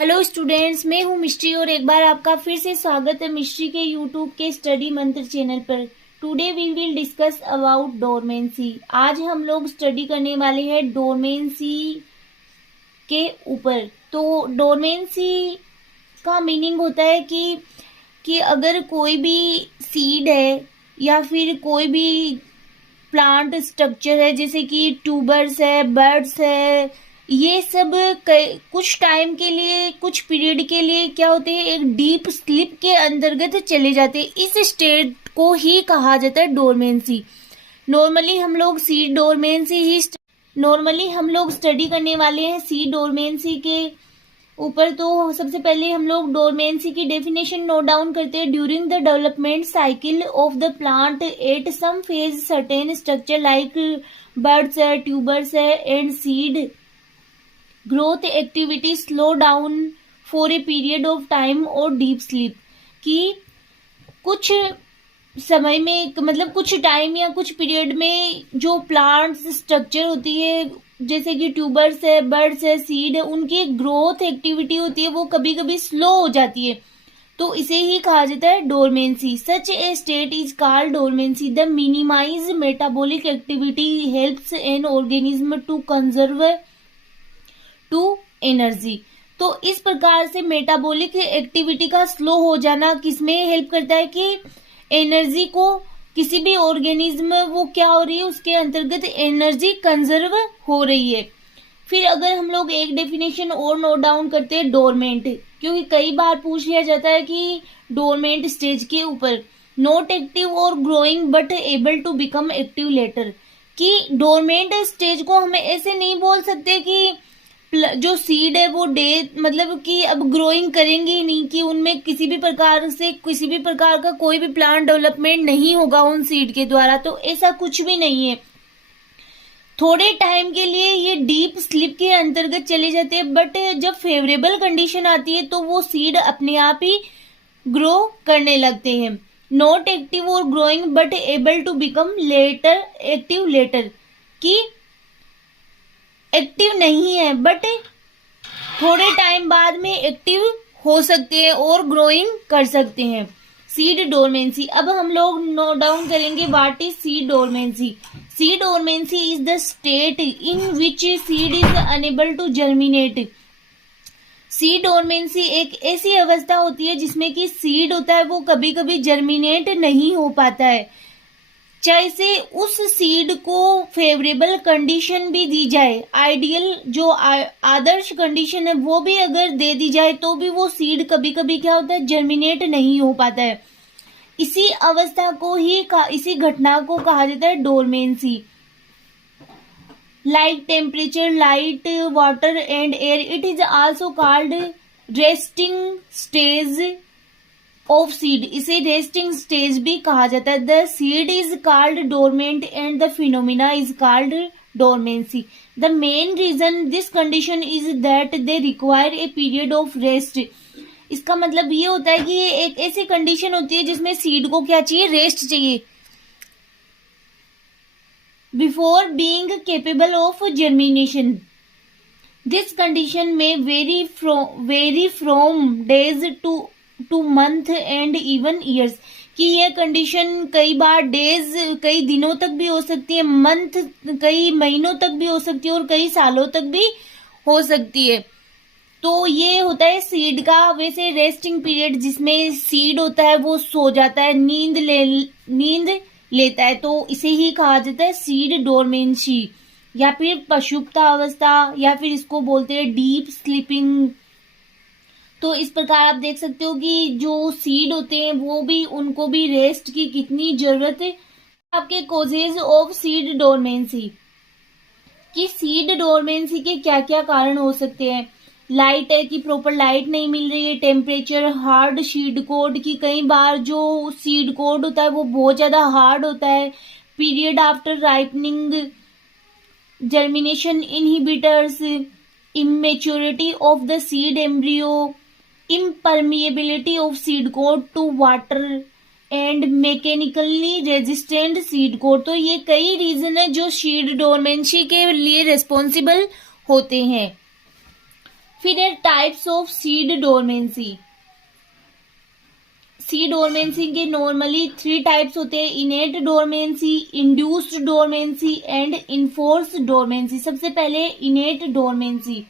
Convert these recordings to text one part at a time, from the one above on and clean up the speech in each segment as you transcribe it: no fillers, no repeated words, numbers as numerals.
Hello students, मैं हूँ मिश्री और एक बार आपका फिर से स्वागत है मिश्री के यूट्यूब के स्टडी मंत्र चैनल पर। Today we will discuss about dormancy. आज हम लोग स्टडी करने वाले हैं डोरमेंसी के ऊपर। तो डोरमेंसी का मीनिंग होता है कि अगर कोई भी सीड है या फिर कोई भी प्लांट स्ट्रक्चर है, जैसे कि ट्यूबर्स है, बर्ड्स है, ये सब कुछ टाइम के लिए, कुछ पीरियड के लिए क्या होते हैं, एक डीप स्लीप के अंतर्गत चले जाते हैं। इस स्टेट को ही कहा जाता है डोरमेंसी। नॉर्मली हम लोग स्टडी करने वाले हैं सी डोरमेंसी के ऊपर। तो सबसे पहले हम लोग डोरमेंसी की डेफिनेशन नोट डाउन करते हैं। During the development cycle of the plant at some phase certain structure like birds है, ट्यूबर्स है and seed growth activity slow down for a period of time और डीप स्लीप। कि कुछ समय में, मतलब कुछ टाइम या कुछ पीरियड में जो प्लांट्स स्ट्रक्चर होती है, जैसे कि ट्यूबर्स है, बर्ड्स है, सीड है, उनकी ग्रोथ एक्टिविटी होती है वो कभी कभी स्लो हो जाती है, तो इसे ही कहा जाता है dormancy. Such a state is called dormancy. The minimize metabolic activity helps an organism to conserve to energy. तो इस प्रकार से मेटाबॉलिक एक्टिविटी का स्लो हो जाना किसमें हेल्प करता है कि एनर्जी को, किसी भी ऑर्गेनिज्म वो क्या हो रही है, उसके अंतर्गत एनर्जी कंजर्व हो रही है। फिर अगर हम लोग एक डेफिनेशन और नोट डाउन करते हैं डोरमेंट, क्योंकि कई बार पूछ लिया जाता है कि डोरमेंट स्टेज के ऊपर नॉट एक्टिव और growing but able to become active later. कि डोरमेंट स्टेज को हमें ऐसे नहीं बोल सकते कि जो सीड है वो मतलब कि अब ग्रोइंग करेंगे ही नहीं, कि उनमें किसी भी प्रकार का कोई भी प्लांट डेवलपमेंट नहीं होगा उन सीड के द्वारा। तो ऐसा कुछ भी नहीं है। थोड़े टाइम के लिए ये डीप स्लीप के अंतर्गत चले जाते हैं, बट जब फेवरेबल कंडीशन आती है तो वो सीड अपने आप ही ग्रो करने लगते हैं। नॉट एक्टिव और growing but able to become later active later. कि एक्टिव नहीं है बट थोड़े टाइम बाद में एक्टिव हो सकते हैं और ग्रोइंग कर सकते हैं। Seed dormancy. अब हम लोग नोट डाउन करेंगे what is seed dormancy. Seed dormancy is the state in which seed is unable to germinate. Seed dormancy एक ऐसी अवस्था होती है जिसमें कि सीड होता है वो कभी कभी जर्मिनेट नहीं हो पाता है, चाहे से उस सीड को फेवरेबल कंडीशन भी दी जाए, आइडियल जो आदर्श कंडीशन है वो भी अगर दे दी जाए तो भी वो सीड कभी कभी क्या होता है, जर्मिनेट नहीं हो पाता है। इसी अवस्था को ही इसी घटना को कहा जाता है dormancy. Like temperature, light, water and air, it is also called resting stage of seed. इसे रेस्टिंग स्टेज भी कहा जाता है। The seed is called dormant and the phenomena is called dormancy. The main reason this condition is that they require a period of rest. इसका मतलब ये होता है कि ये एक ऐसी कंडीशन होती है जिसमें सीड को क्या चाहिए, रेस्ट चाहिए, before being capable of germination. This condition में vary from days to month and even years. कि यह कंडीशन कई बार डेज, कई दिनों तक भी हो सकती है, मंथ कई महीनों तक भी हो सकती है और कई सालों तक भी हो सकती है। तो ये होता है सीड का वैसे रेस्टिंग पीरियड, जिसमें सीड होता है वो सो जाता है, नींद लेता है। तो इसे ही कहा जाता है सीड डोरमेंसी या फिर पशुप्ता अवस्था, या फिर इसको बोलते हैं डीप स्लीपिंग। तो इस प्रकार आप देख सकते हो कि जो सीड होते हैं वो भी, उनको भी रेस्ट की कितनी जरूरत है। आपके कोजेज ऑफ सीड डोरमेंसी। कि सीड डोरमेंसी के क्या क्या कारण हो सकते हैं। लाइट है कि प्रॉपर लाइट नहीं मिल रही है, टेम्परेचर, हार्ड सीड कोड की कई बार जो सीड कोड होता है वो बहुत ज्यादा हार्ड होता है, period after ripening, germination inhibitors, immaturity of the seed embryo, impermeability of seed coat to water and mechanically resistant seed code. तो ये कई रीजन है जो सीड डोरमेंसी के लिए रिस्पॉन्सिबल होते हैं। फिर है types of seed dormancy. Seed dormancy के नॉर्मली 3 टाइप्स होते हैं, इनेट dormancy, induced dormancy and enforced dormancy. सबसे पहले इनेट डोरमेंसी।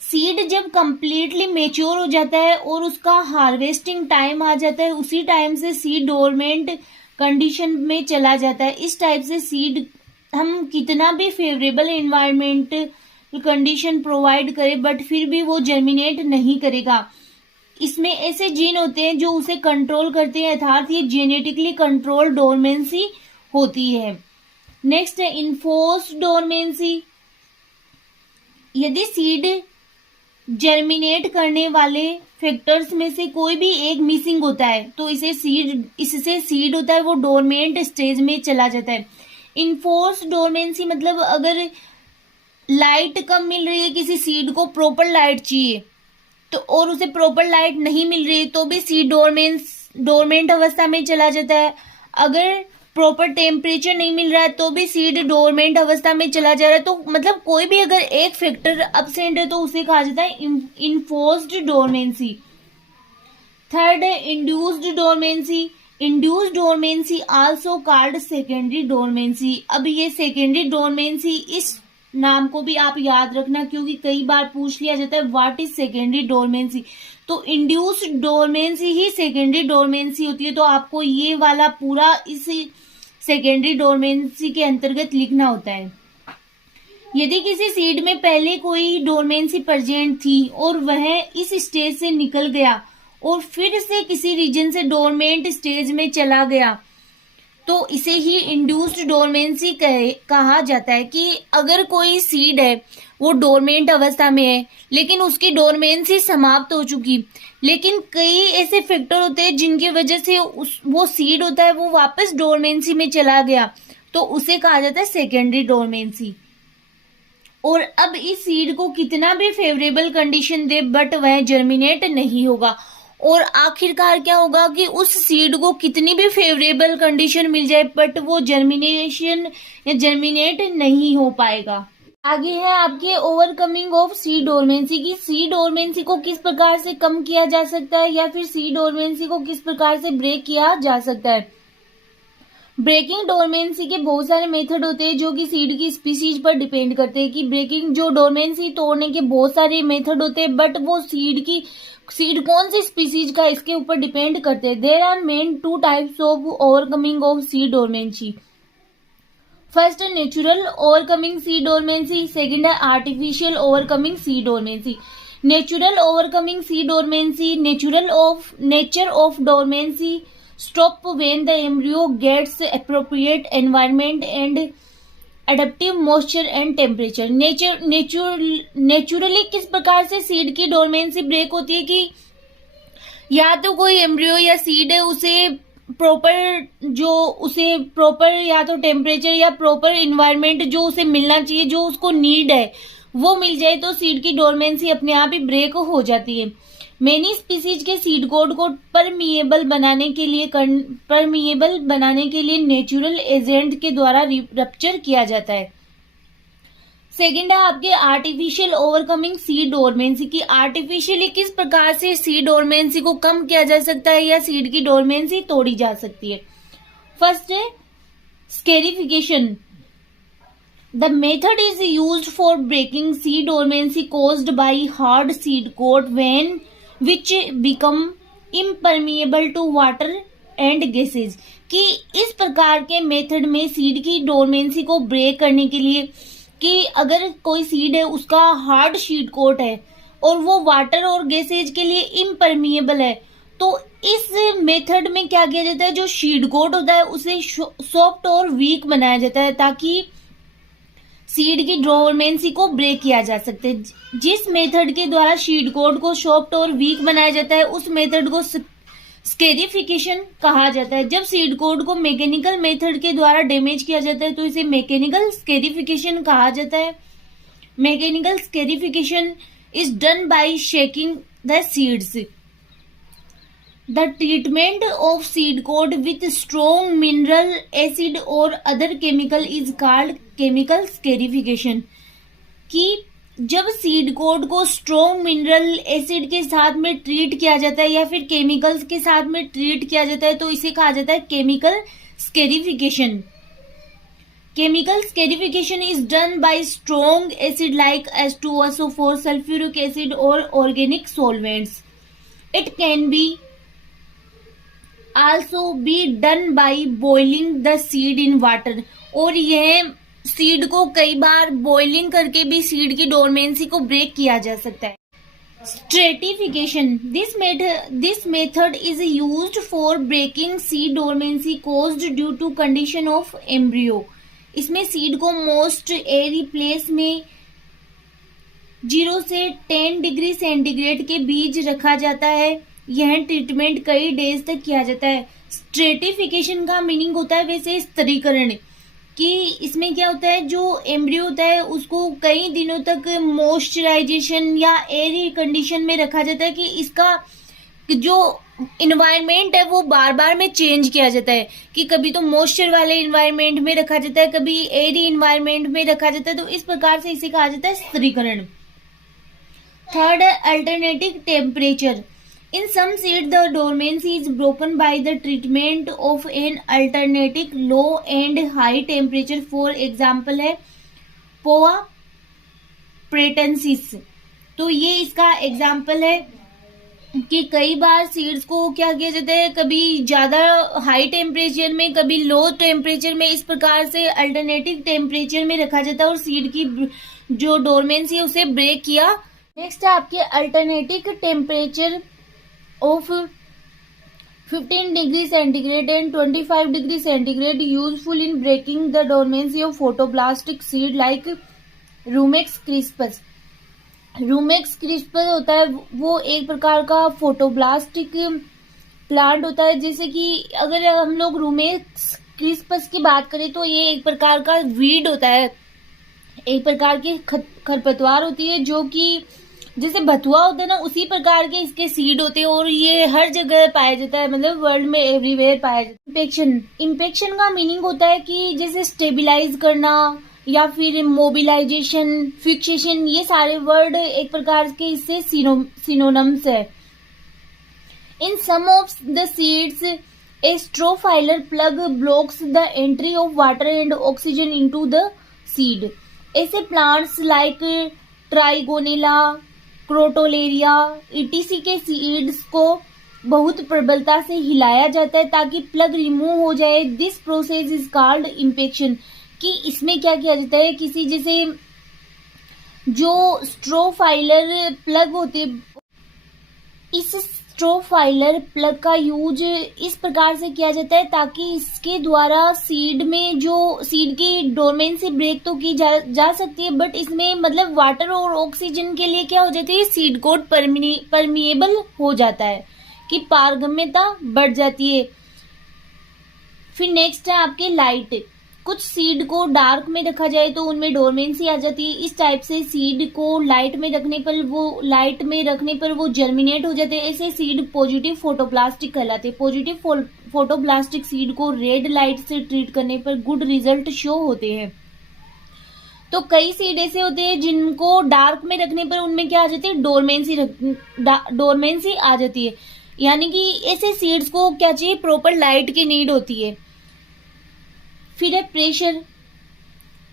सीड जब कंप्लीटली मेच्योर हो जाता है और उसका हार्वेस्टिंग टाइम आ जाता है, उसी टाइम से सीड डोरमेंट कंडीशन में चला जाता है। इस टाइप से सीड हम कितना भी फेवरेबल एनवायरमेंट कंडीशन प्रोवाइड करें बट फिर भी वो जर्मिनेट नहीं करेगा। इसमें ऐसे जीन होते हैं जो उसे कंट्रोल करते हैं, अर्थात ये जेनेटिकली कंट्रोल डोरमेंसी होती है। नेक्स्ट है इन्फोर्स्ड डोरमेंसी। यदि सीड जर्मिनेट करने वाले फैक्टर्स में से कोई भी एक मिसिंग होता है तो इससे सीड होता है वो डोरमेंट स्टेज में चला जाता है। इन्फोर्स्ड डोरमेंसी मतलब अगर लाइट कम मिल रही है, किसी सीड को प्रॉपर लाइट चाहिए तो और उसे प्रॉपर लाइट नहीं मिल रही है तो भी सीड डोरमेंट अवस्था में चला जाता है। अगर प्रॉपर टेम्परेचर नहीं मिल रहा है तो भी सीड डोरमेंट अवस्था में चला जा रहा है। तो मतलब कोई भी अगर एक फैक्टर अब्सेंट है तो उसे कहा जाता है इन्फोर्स्ड डोरमेंसी। थर्ड है induced dormancy. Induced dormancy also called secondary dormancy. अब ये सेकेंडरी डोरमेंसी, इस नाम को भी आप याद रखना क्योंकि कई बार पूछ लिया जाता है व्हाट इज सेकेंडरी डोरमेंसी। तो इंड्यूस्ड डोरमेंसी ही सेकेंडरी डोरमेंसी होती है। तो आपको ये वाला पूरा इस सेकेंडरी डोरमेंसी के अंतर्गत लिखना होता है। यदि किसी सीड में पहले कोई डोरमेंसी प्रेजेंट थी और वह इस स्टेज से निकल गया और फिर से किसी रीजन से डोरमेंट स्टेज में चला गया तो इसे ही इंड्यूस्ड डोरमेंसी कहा जाता है। कि अगर कोई सीड है वो डोरमेंट अवस्था में है लेकिन उसकी डोरमेंसी समाप्त हो चुकी, लेकिन कई ऐसे फैक्टर होते हैं जिनकी वजह से वो सीड होता है वो वापस डोरमेंसी में चला गया तो उसे कहा जाता है सेकेंडरी डोरमेंसी। और अब इस सीड को कितना भी फेवरेबल कंडीशन दे बट वह जर्मिनेट नहीं होगा। और आखिरकार क्या होगा कि उस सीड को कितनी भी फेवरेबल कंडीशन मिल जाए बट वो जर्मिनेशन या जर्मिनेट नहीं हो पाएगा। आगे है आपके ओवरकमिंग ऑफ सीड डोरमेंसी की सीड डोरमेंसी को किस प्रकार से कम किया जा सकता है या फिर सीड डोरमेंसी को किस प्रकार से ब्रेक किया जा सकता है। ब्रेकिंग डोरमेंसी के बहुत सारे मेथड होते हैं जो कि सीड की स्पीसीज पर डिपेंड करते हैं। कि ब्रेकिंग जो डोरमेंसी तोड़ने के बहुत सारे मेथड होते हैं बट वो सीड कौन सी स्पीसीज का इसके ऊपर डिपेंड करते हैं। There are main 2 types of overcoming of seed dormancy. First है natural overcoming seed dormancy, second है artificial overcoming seed dormancy. Natural overcoming seed dormancy, nature of dormancy stop when the embryo gets appropriate environment and adaptive moisture and temperature। Naturally किस प्रकार से seed की dormancy break होती है कि या तो कोई एम्ब्रियो या सीड है उसे प्रॉपर या तो टेम्परेचर या प्रॉपर इन्वायरमेंट जो उसे मिलना चाहिए, जो उसको नीड है वो मिल जाए तो सीड की डोरमेंसी अपने आप ही ब्रेक हो जाती है। मेनी स्पीसीज के सीड कोड को परमिएबल बनाने के लिए नेचुरल एजेंट के द्वारा रप्चर किया जाता है। सेकेंड है आपके आर्टिफिशियल ओवरकमिंग सीड डोरमेंसी की आर्टिफिशियली किस प्रकार से सीड डोरमेंसी को कम किया जा सकता है या सीड की डोरमेंसी तोड़ी जा सकती है। फर्स्ट है स्केरिफिकेशन। The method is used for breaking seed dormancy caused by hard seed coat which become impermeable to water and gases। कि इस प्रकार के मेथड में सीड की डोरमेंसी को ब्रेक करने के लिए कि अगर कोई सीड है उसका हार्ड शीट कोट है और वो वाटर और गैसेज के लिए इम्परमिएबल है तो इस मेथड में क्या किया जाता है, जो शीट कोट होता है उसे सॉफ्ट और वीक बनाया जाता है ताकि सीड की डोरमेंसी को ब्रेक किया जा सकता है। जिस मेथड के द्वारा शीट कोट को सॉफ्ट और वीक बनाया जाता है उस मेथड को स्केरिफिकेशन कहा जाता है। जब सीड कोट को मैकेनिकल मेथड के द्वारा डैमेज किया जाता है तो इसे मैकेनिकल स्केरिफिकेशन कहा जाता है। Mechanical scarification is done by shaking the seeds. The treatment of seed coat with strong mineral acid or other chemical is called chemical scarification। कि जब सीड कोड को स्ट्रॉन्ग मिनरल एसिड के साथ में ट्रीट किया जाता है या फिर केमिकल्स के साथ में ट्रीट किया जाता है तो इसे कहा जाता है chemical स्केरिफिकेशन. Chemical scarification is done by strong acid like H2SO4, sulfuric acid or organic solvents. It can be also be done by boiling the seed in water. और यह सीड को कई बार बॉइलिंग करके भी सीड की डोरमेंसी को break किया जा सकता है. Stratification. This method is used for breaking seed dormancy caused due to condition of embryo. इसमें सीड को मोस्ट एरी प्लेस में 0 से 10 डिग्री सेंटीग्रेड के बीच रखा जाता है. यह ट्रीटमेंट कई डेज तक किया जाता है. स्ट्रेटिफिकेशन का मीनिंग होता है वैसे स्तरीकरण, कि इसमें क्या होता है, जो एम्ब्रियो होता है उसको कई दिनों तक मॉइस्चराइजेशन या एरी कंडीशन में रखा जाता है, कि इसका जो इन्वायरमेंट है वो बार बार में चेंज किया जाता है, कि कभी तो मॉइस्चर वाले इन्वायरमेंट में रखा जाता है, कभी एरी इन्वायरमेंट में रखा जाता है. तो इस प्रकार से इसे कहा जाता है स्तरीकरण. Third, alternative temperature. In some seed the dormancy is broken by the treatment of an alternative low and high temperature. For example है पोआ प्रेटेंसिस. तो ये इसका एग्जाम्पल है कि कई बार सीड्स को क्या किया जाता है, कभी ज्यादा हाई टेम्परेचर में, कभी लो टेम्परेचर में, इस प्रकार से अल्टरनेटिव टेम्परेचर में रखा जाता है और सीड की जो डोरमेंसी है उसे ब्रेक किया. नेक्स्ट है आपके alternative temperature of 15 degree centigrade and 25 degree centigrade useful in breaking the dormancy of photoblastic seed like Rumex crispus. Rumex crispus होता है वो एक प्रकार का फोटोब्लास्टिक प्लांट होता है. जैसे कि अगर हम लोग रूमेक्स क्रिस्पस की बात करें तो ये एक प्रकार का वीड होता है, एक प्रकार की खरपतवार होती है, जो कि जैसे भथुआ होता है ना उसी प्रकार के इसके सीड होते हैं और ये हर जगह पाया जाता है, मतलब वर्ल्ड में एवरीवेयर पाया जाता है. इम्पेक्शन का मीनिंग होता है कि जैसे स्टेबिलाईज करना या फिर मोबिलाइजेशन, फिक्सेशन, ये सारे वर्ड एक प्रकार के इससे सिनोनिम्स है. In some of the seeds a strophiolar plug blocks the entry of water and oxygen into the seed. ऐसे plants like Trigonella, Crotalaria, ETC के सीड्स को बहुत प्रबलता से हिलाया जाता है ताकि प्लग रिमूव हो जाए. This process is called impaction. कि इसमें क्या किया जाता है, किसी जैसे जो स्ट्रोफाइलर प्लग होते, इस स्ट्रोफाइलर प्लग का यूज इस प्रकार से किया जाता है ताकि इसके द्वारा सीड में जो सीड की डोरमेंसी ब्रेक तो की जा सकती है, बट इसमें मतलब वाटर और ऑक्सीजन के लिए क्या हो जाती है, सीड कोड परमिएबल हो जाता है, कि पारगम्यता बढ़ जाती है. फिर नेक्स्ट है आपके लाइट. कुछ सीड को डार्क में रखा जाए तो उनमें डोरमेंसी आ जाती है. इस टाइप से सीड को लाइट में रखने पर वो जर्मिनेट हो जाते हैं. ऐसे सीड पॉजिटिव फोटोप्लास्टिक कहलाते हैं. पॉजिटिव फोटोप्लास्टिक सीड को रेड लाइट से ट्रीट करने पर गुड रिजल्ट शो होते हैं. तो कई सीड ऐसे होते हैं जिनको डार्क में रखने पर उनमें क्या आ जाती है, डोरमेंसी आ जाती है. यानी कि ऐसे सीड्स को क्या चाहिए, प्रॉपर लाइट की नीड होती है. फिर है प्रेशर.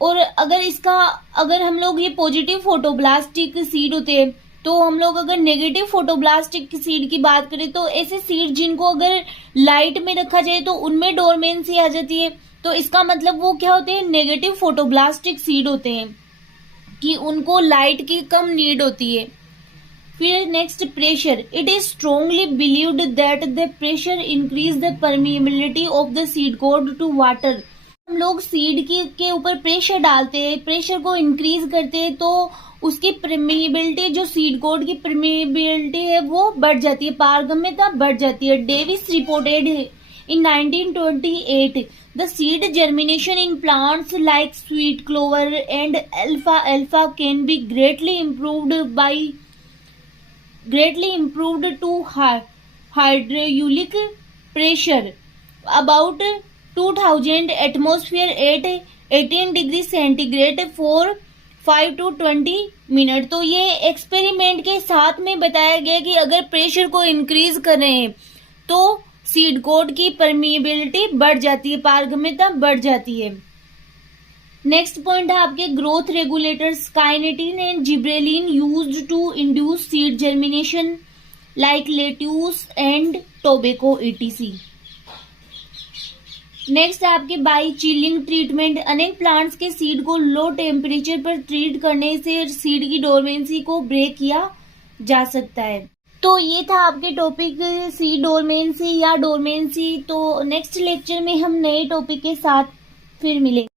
और अगर हम लोग ये पॉजिटिव फोटोब्लास्टिक सीड होते हैं तो हम लोग अगर नेगेटिव फोटोब्लास्टिक सीड की बात करें तो ऐसे सीड जिनको अगर लाइट में रखा जाए तो उनमें डोरमेंसी आ जाती है. तो इसका मतलब वो क्या होते हैं, नेगेटिव फोटोब्लास्टिक सीड होते हैं, कि उनको लाइट की कम नीड होती है. फिर next pressure. It is strongly believed that the pressure increase the permeability of the seed coat to water. हम लोग सीड के ऊपर प्रेशर डालते हैं, प्रेशर को इंक्रीज करते हैं तो उसकी परमिएबिलिटी, जो सीड कोड की परमिएबिलिटी है वो बढ़ जाती है, पारगम्यता बढ़ जाती है. Davis reported in 1928 the seed germination in plants like sweet clover and alpha can be greatly improved to hydraulic pressure about 2000 atmosphere at 18 degree centigrade for 5 to 20 minute. तो ये एक्सपेरिमेंट के साथ में बताया गया कि अगर प्रेशर को इंक्रीज कर रहे हैं तो सीड कोट की परमिएबिलिटी बढ़ जाती है, पारगम्यता बढ़ जाती है। नेक्स्ट पॉइंट है आपके growth regulators kinetin and gibberellin used to induce seed germination like lettuce and tobacco etc। Next है आपके बाई चिलिंग ट्रीटमेंट। अनेक प्लांट्स के सीड को लो टेम्परेचर पर ट्रीट करने से सीड की डोरमेंसी को ब्रेक किया जा सकता है। तो ये था आपके टॉपिक सीड डोरमेंसी या डोरमेंसी। तो नेक्स्ट लेक्चर में हम नए टॉपिक के साथ फिर मिलेंगे।